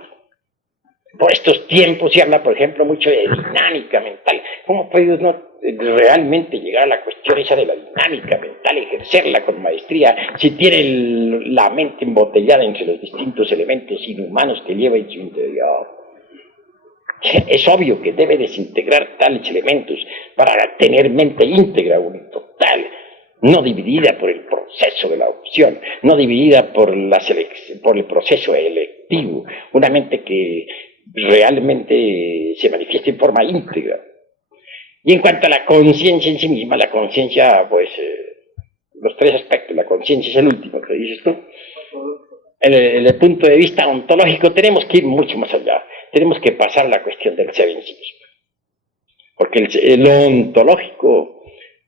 Por estos tiempos se habla, por ejemplo, mucho de dinámica mental. ¿Cómo puede uno realmente llegar a la cuestión esa de la dinámica mental, ejercerla con maestría, si tiene la mente embotellada entre los distintos elementos inhumanos que lleva en su interior? Es obvio que debe desintegrar tales elementos para tener mente íntegra, unitotal. no dividida por el proceso de la opción, no dividida por por el proceso electivo, una mente que realmente se manifiesta en forma íntegra. Y en cuanto a la conciencia en sí misma, la conciencia, pues, los tres aspectos, la conciencia es el último que dices tú. En el punto de vista ontológico tenemos que ir mucho más allá, tenemos que pasar la cuestión del ser en sí mismo. Porque lo ontológico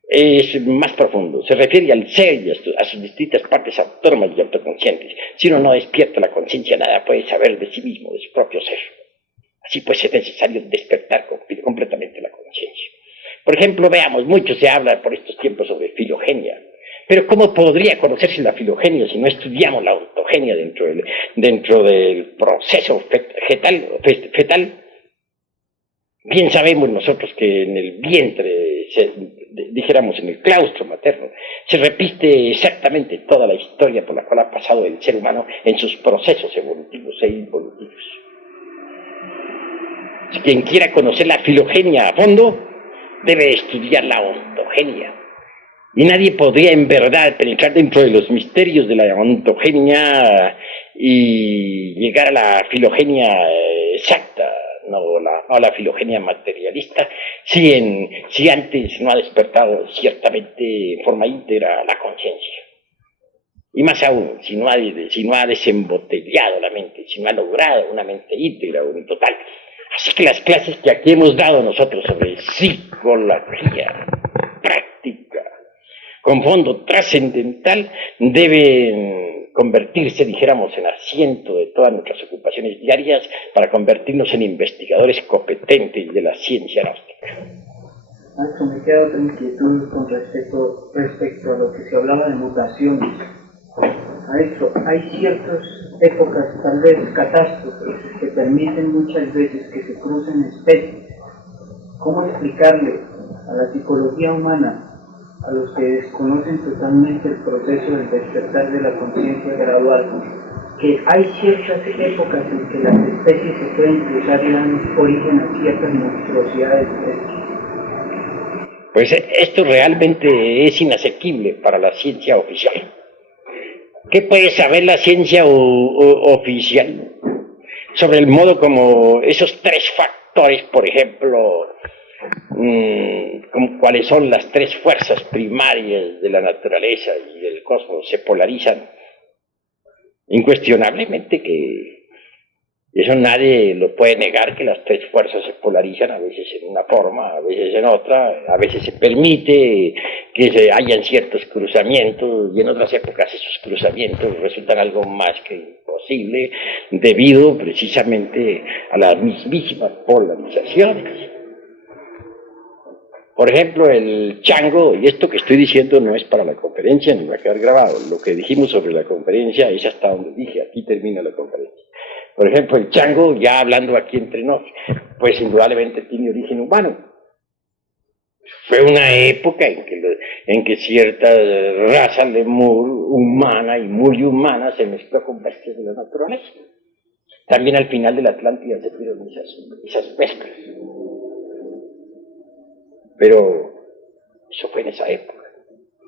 es más profundo, se refiere al ser y a sus distintas partes autónomas y autoconscientes. Si uno no despierta la conciencia, nada puede saber de sí mismo, de su propio ser. Así pues es necesario despertar completamente la conciencia. Por ejemplo, veamos, mucho se habla por estos tiempos sobre filogenia. Pero ¿cómo podría conocerse la filogenia si no estudiamos la ontogenia dentro del proceso fetal? Bien sabemos nosotros que en el vientre, dijéramos en el claustro materno, se repite exactamente toda la historia por la cual ha pasado el ser humano en sus procesos evolutivos e involutivos. Si quien quiera conocer la filogenia a fondo, debe estudiar la ontogenia. Y nadie podría en verdad penetrar dentro de los misterios de la ontogenia y llegar a la filogenia exacta, no la filogenia materialista, si antes no ha despertado ciertamente en forma íntegra la conciencia. Y más aún, si no ha desembotellado la mente, si no ha logrado una mente íntegra, unitotal. Así que las clases que aquí hemos dado nosotros sobre psicología práctica, con fondo trascendental, deben convertirse, dijéramos, en asiento de todas nuestras ocupaciones diarias para convertirnos en investigadores competentes de la ciencia gnóstica. Maestro, me queda otra inquietud con respecto a lo que se hablaba de mutaciones. Maestro, hay ciertas épocas, tal vez catástrofes, que permiten muchas veces que se crucen especies. ¿Cómo explicarle a la psicología humana, a los que desconocen totalmente el proceso del despertar de la conciencia gradual, que hay ciertas épocas en que las especies se pueden cruzar y dan origen a ciertas monstruosidades? Pues esto realmente es inasequible para la ciencia oficial. ¿Qué puede saber la ciencia oficial sobre el modo como esos tres factores, por ejemplo, cuáles son las tres fuerzas primarias de la naturaleza y del cosmos, se polarizan? Incuestionablemente que eso nadie lo puede negar, que las tres fuerzas se polarizan, a veces en una forma, a veces en otra, a veces se permite que hayan ciertos cruzamientos y en otras épocas esos cruzamientos resultan algo más que imposible debido precisamente a las mismísimas polarizaciones. Por ejemplo, el chango, y esto que estoy diciendo no es para la conferencia ni va a quedar grabado, lo que dijimos sobre la conferencia es hasta donde dije, aquí termina la conferencia. Por ejemplo, el chango, ya hablando aquí entre nosotros, pues indudablemente tiene origen humano. Fue una época en que cierta raza lemur humana y muy humana se mezcló con bestias de la naturaleza. También al final de la Atlántida se vieron esas mezclas. Pero eso fue en esa época,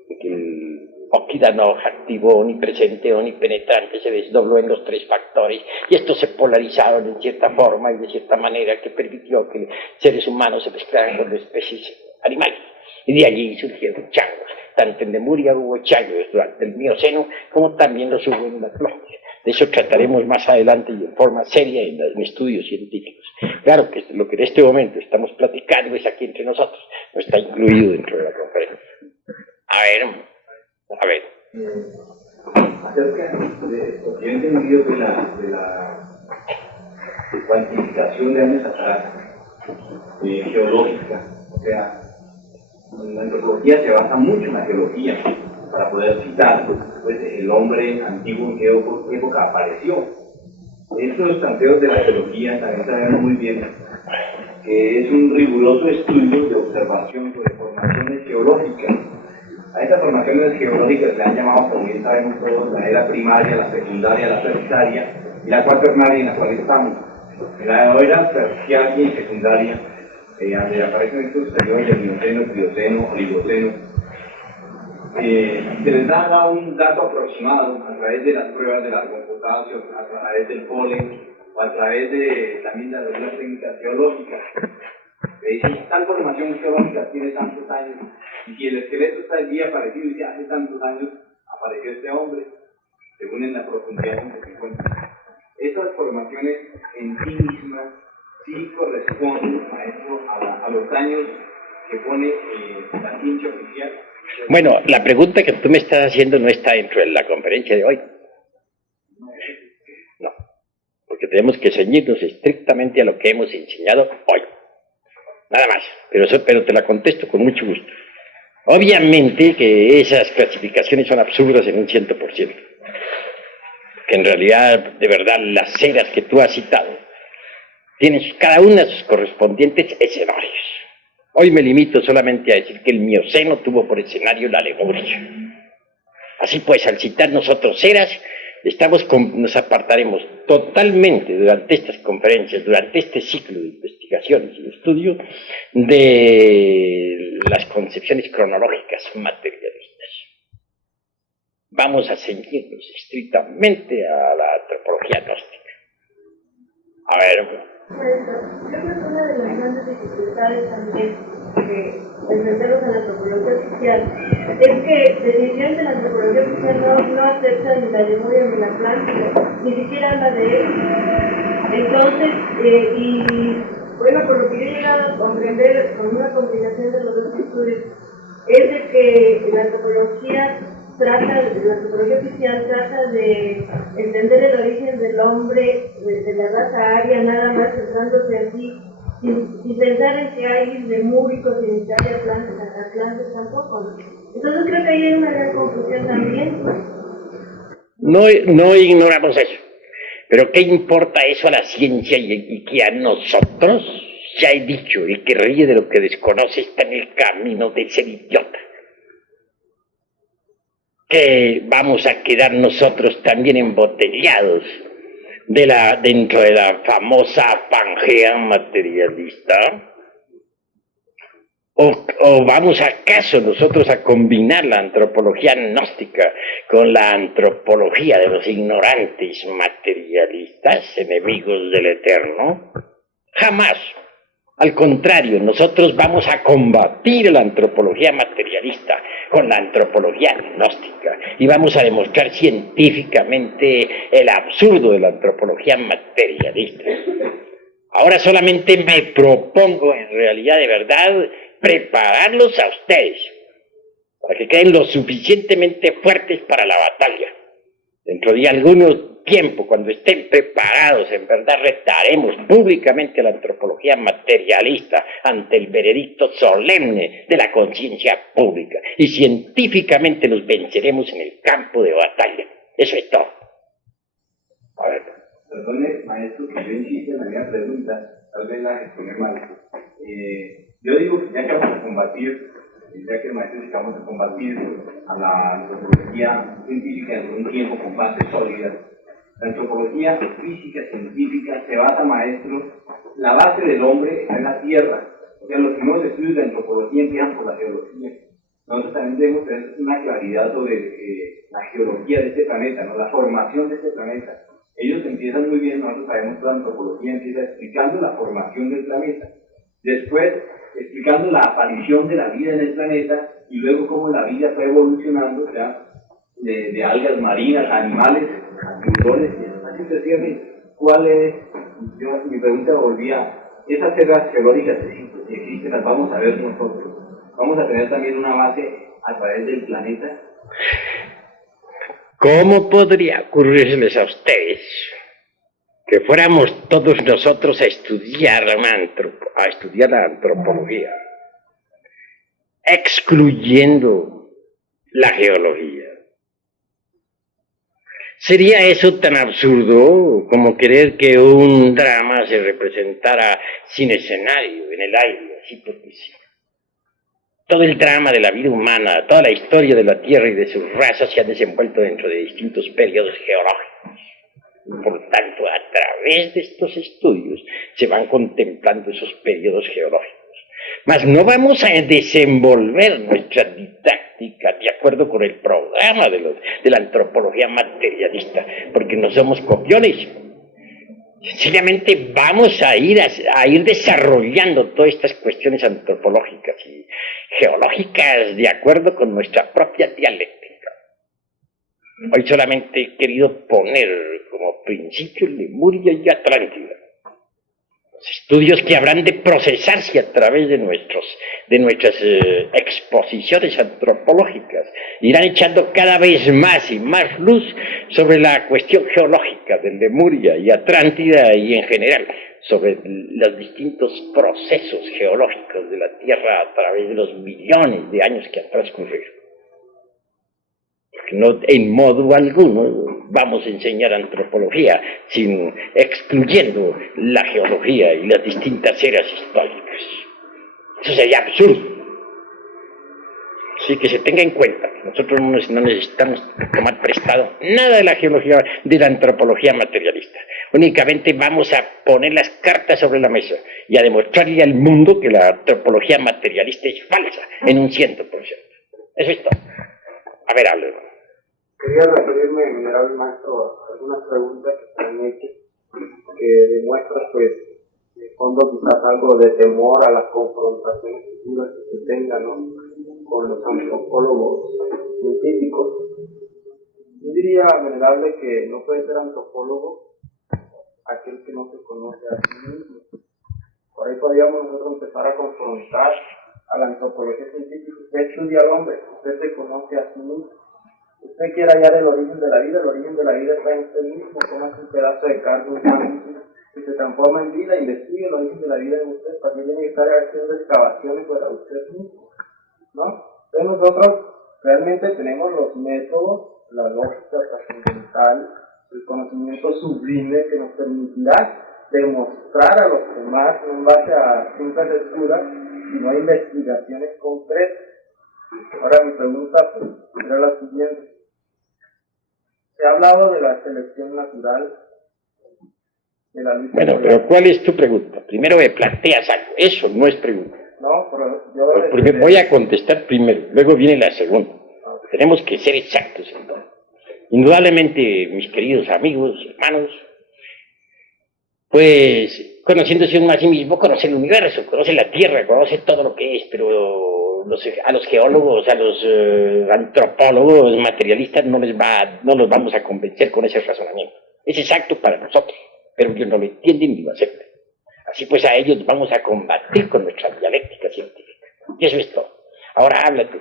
en que el Okida-no activo, omnipresente, omnipenetrante, se desdobló en los tres factores y estos se polarizaron en cierta forma y de cierta manera que permitió que seres humanos se mezclaran con especies animales. Y de allí surgieron changos. Tanto en Lemuria hubo changos durante el Mioceno como también los hubo en la Atlántida. De eso trataremos más adelante y en forma seria en estudios científicos. Claro que lo que en este momento estamos platicando es aquí entre nosotros, no está incluido dentro de la conferencia. A ver. Acerca de lo que yo he entendido de la cuantificación de años atrás, geológica, o sea, la antropología se basa mucho en la geología para poder citar pues, el hombre antiguo en qué época apareció. Estos planteos de la geología también sabemos muy bien que es un riguroso estudio de observación sobre formaciones geológicas. A estas formaciones geológicas se han llamado, como bien sabemos todos, la era primaria, la secundaria, la terciaria y la cuaternaria en la cual estamos. En la era terciaria y secundaria, donde aparecen estos periodos del Mioceno, Plioceno, Oligoceno, se les da un dato aproximado a través de las pruebas de largopotasio, a través del polen, o a través de también de las técnicas geológicas. Le dicen, tal formación geológica tiene tantos años, y si el esqueleto está allí aparecido, y dice, hace tantos años apareció este hombre, según en la profundidad en que se encuentra. Esas formaciones en sí mismas sí corresponden a los años que pone la ciencia oficial. Bueno, la pregunta que tú me estás haciendo no está dentro de la conferencia de hoy. No, porque tenemos que ceñirnos estrictamente a lo que hemos enseñado hoy. Nada más, pero te la contesto con mucho gusto. Obviamente que esas clasificaciones son absurdas en un 100%. Que en realidad, de verdad, las eras que tú has citado tienen cada una sus correspondientes escenarios. Hoy me limito solamente a decir que el Mioceno tuvo por escenario la Lemuria. Así pues, al citar nosotros eras, nos apartaremos totalmente durante estas conferencias, durante este ciclo de investigaciones y de estudio, de las concepciones cronológicas materialistas. Vamos a ceñirnos estrictamente a la antropología gnóstica. A ver. Yo creo que una de las grandes dificultades también de meternos en la antropología oficial es que definitivamente la antropología oficial no acepta ni la Lemuria ni la Atlántida, ni siquiera habla de él. Entonces, bueno, por lo que yo he llegado a comprender con una combinación de los dos estudios, es de que la antropología oficial trata de entender el origen del hombre, de la raza aria, nada más centrándose así, sin pensar en que hay lemúricos en Italia, Atlantes tampoco. Entonces creo que ahí hay una gran confusión también. No ignoramos eso, pero ¿qué importa eso a la ciencia y que a nosotros? Ya he dicho, el que ríe de lo que desconoce está en el camino de ser idiota. Que vamos a quedar nosotros también embotellados dentro de la famosa Pangea materialista, o vamos acaso nosotros a combinar la antropología gnóstica con la antropología de los ignorantes materialistas, enemigos del Eterno. Jamás. Al contrario, nosotros vamos a combatir la antropología materialista con la antropología gnóstica y vamos a demostrar científicamente el absurdo de la antropología materialista. Ahora solamente me propongo, en realidad de verdad, prepararlos a ustedes para que queden lo suficientemente fuertes para la batalla. Dentro de algunos tiempo, cuando estén preparados, en verdad retaremos públicamente a la antropología materialista ante el veredicto solemne de la conciencia pública y científicamente los venceremos en el campo de batalla. Eso es todo. A ver, perdone, maestro, que yo insisto en la misma pregunta, tal vez la exponé mal. Yo digo que ya que vamos a combatir, ya que el maestro dice que vamos a combatir a la antropología científica en un tiempo con bases sólidas, la antropología física científica se basa, maestro, la base del hombre está en la Tierra. O sea, los primeros estudios de antropología empiezan por la geología. Nosotros también debemos tener una claridad sobre la geología de este planeta, ¿no? La formación de este planeta. Ellos empiezan muy bien, nosotros sabemos que la antropología empieza explicando la formación del planeta. Después, explicando la aparición de la vida en el planeta y luego cómo la vida fue evolucionando ya de algas marinas a animales, a tiburones, así sucesivamente. ¿Cuál es? Mi pregunta volvía, esas eras geológicas que existen, las vamos a ver nosotros. Vamos a tener también una base a través del planeta. ¿Cómo podría ocurrirles a ustedes que fuéramos todos nosotros a estudiar la antropología, excluyendo la geología? ¿Sería eso tan absurdo como querer que un drama se representara sin escenario, en el aire, así porque sí? Todo el drama de la vida humana, toda la historia de la Tierra y de sus razas se ha desenvuelto dentro de distintos periodos geológicos. Por tanto, a través de estos estudios se van contemplando esos periodos geológicos. Mas no vamos a desenvolver nuestra didáctica dialéctica de acuerdo con el programa de la antropología materialista, porque no somos copiones. Sencillamente vamos a ir desarrollando todas estas cuestiones antropológicas y geológicas de acuerdo con nuestra propia dialéctica. Hoy solamente he querido poner como principio Lemuria y Atlántida. Los estudios que habrán de procesarse a través de nuestras exposiciones antropológicas irán echando cada vez más y más luz sobre la cuestión geológica de Lemuria y Atlántida y en general sobre los distintos procesos geológicos de la Tierra a través de los millones de años que han transcurrido. Porque no en modo alguno vamos a enseñar antropología excluyendo la geología y las distintas eras históricas. Eso sería absurdo. Así que se tenga en cuenta que nosotros no necesitamos tomar prestado nada de la geología, de la antropología materialista. Únicamente vamos a poner las cartas sobre la mesa y a demostrarle al mundo que la antropología materialista es falsa en un 100%. Eso es todo. A ver, hable. Quería referirme, venerable maestro, a algunas preguntas que se han hecho que demuestran, pues, de fondo quizás algo de temor a las confrontaciones futuras que se tengan, ¿no?, con los antropólogos científicos. Yo diría, venerable, que no puede ser antropólogo aquel que no se conoce a sí mismo. Por ahí podríamos nosotros empezar a confrontar a la antropología científica. Usted estudia al hombre, usted se conoce a sí mismo. Usted quiere hallar el origen de la vida está en usted mismo, como es un pedazo de carne humana que se transforma en vida, investigue el origen de la vida en usted, para que tiene que estar haciendo excavaciones para usted mismo, ¿no? Entonces nosotros realmente tenemos los métodos, la lógica trascendental, el conocimiento sublime que nos permitirá demostrar a los demás, no en base a simples lecturas, sino a investigaciones concretas. Ahora mi pregunta pues, era la siguiente. Se ha hablado de la selección natural, de la lucha. Bueno, pero ¿cuál es tu pregunta? Primero me planteas algo, eso no es pregunta. No, pero yo... Porque voy a contestar primero, luego viene la segunda. Tenemos que ser exactos en todo. Indudablemente, mis queridos amigos, hermanos, pues conociéndose uno a sí mismo, conoce el universo, conoce la Tierra, conoce todo lo que es, pero a los geólogos, a los antropólogos materialistas no los vamos a convencer con ese razonamiento. Es exacto para nosotros, pero ellos no lo entienden ni lo aceptan. Así pues a ellos vamos a combatir con nuestra dialéctica científica. Y eso es todo. Ahora habla tú.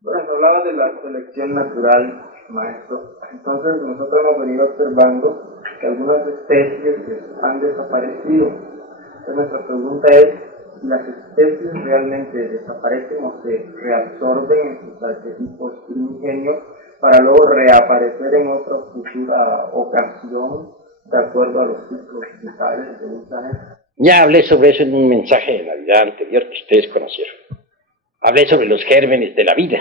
Bueno, hablaba de la selección natural, maestro. Entonces nosotros hemos venido observando que algunas especies han desaparecido. Entonces nuestra pregunta es, si las especies realmente desaparecen o se reabsorben en sus arquetipos primigenios para luego reaparecer en otra futura ocasión de acuerdo a los ciclos vitales de un planeta. Ya hablé sobre eso en un mensaje de Navidad anterior que ustedes conocieron. Hablé sobre los gérmenes de la vida.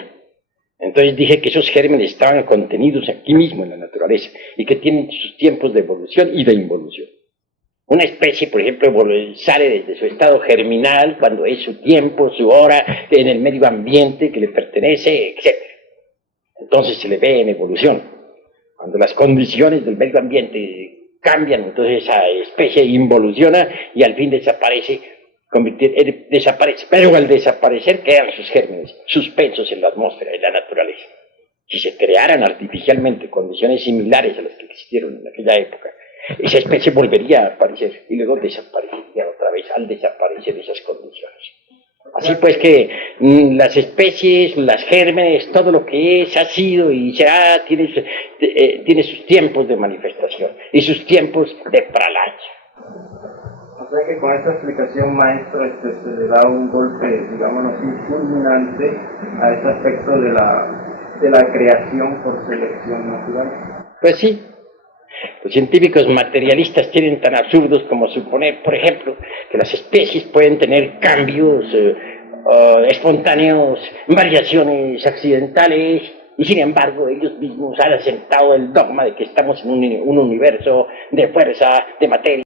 Entonces dije que esos gérmenes estaban contenidos aquí mismo en la naturaleza y que tienen sus tiempos de evolución y de involución. Una especie, por ejemplo, sale desde su estado germinal cuando es su tiempo, su hora, en el medio ambiente que le pertenece, etc. Entonces se le ve en evolución. Cuando las condiciones del medio ambiente cambian, entonces esa especie involuciona y al fin desaparece, pero al desaparecer quedan sus gérmenes suspensos en la atmósfera, en la naturaleza. Si se crearan artificialmente condiciones similares a las que existieron en aquella época, esa especie volvería a aparecer y luego desaparecería otra vez al desaparecer esas condiciones. Así pues que las especies, las gérmenes, todo lo que es, ha sido y será, tiene sus tiempos de manifestación y sus tiempos de pralaya. O sea que con esta explicación, maestro, se le da un golpe, digámoslo así, fulminante a ese aspecto de la creación por selección natural. Pues sí. Los científicos materialistas tienen tan absurdos como suponer, por ejemplo, que las especies pueden tener cambios espontáneos, variaciones accidentales, y sin embargo ellos mismos han asentado el dogma de que estamos en un universo de fuerza, de materia.